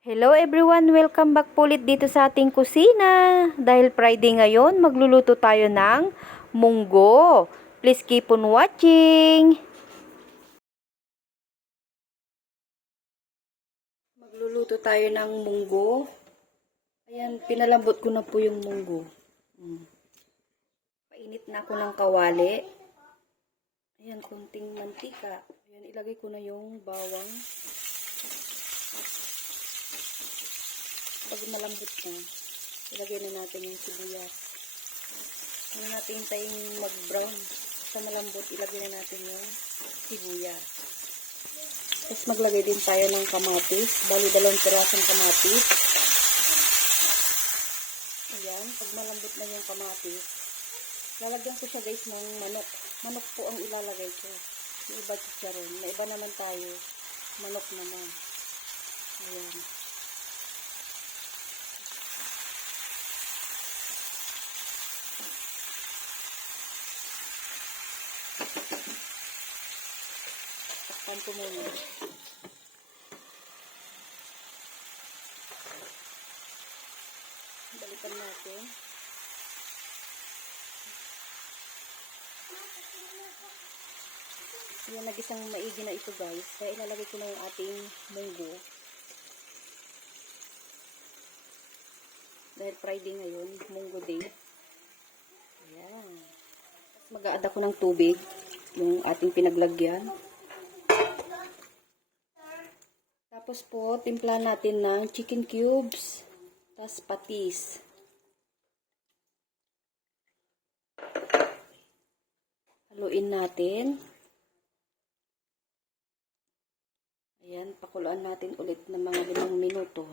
Hello everyone! Welcome back po ulit dito sa ating kusina. Dahil Friday ngayon, magluluto tayo ng munggo. Please keep on watching. Magluluto tayo ng munggo. Ayan, pinalambot ko na po yung munggo. Painit na ako ng kawali. Ayan, konting mantika. Ayan, ilagay ko na yung bawang. Pag malambot na, ilagay na natin yung sibuyas. Ano natin hintayin mag-brown. Sa malambot, ilagay na natin yung sibuyas. Tapos maglagay din tayo ng kamatis. Bali, 2 pirasong kamatis. Ayan, pag malambot na yung kamatis, lalagyan ko siya guys ng manok. Manok po ang ilalagay ko. Yung iba chicharon. May iba naman tayo. Manok naman. Ayan. Takpan ko muna. Balikan natin. Ayan, nag-isang maigi na ito guys. Kaya ilalagay ko na yung ating munggo. Dahil Friday ngayon, munggo day. Ayan. Mag-a-add ako ng tubig. Yung ating pinaglagyan. Tapos po, timpla natin ng chicken cubes. Tapos patis. Haluin natin. Ayan, pakuluan natin ulit ng mga 5 minuto.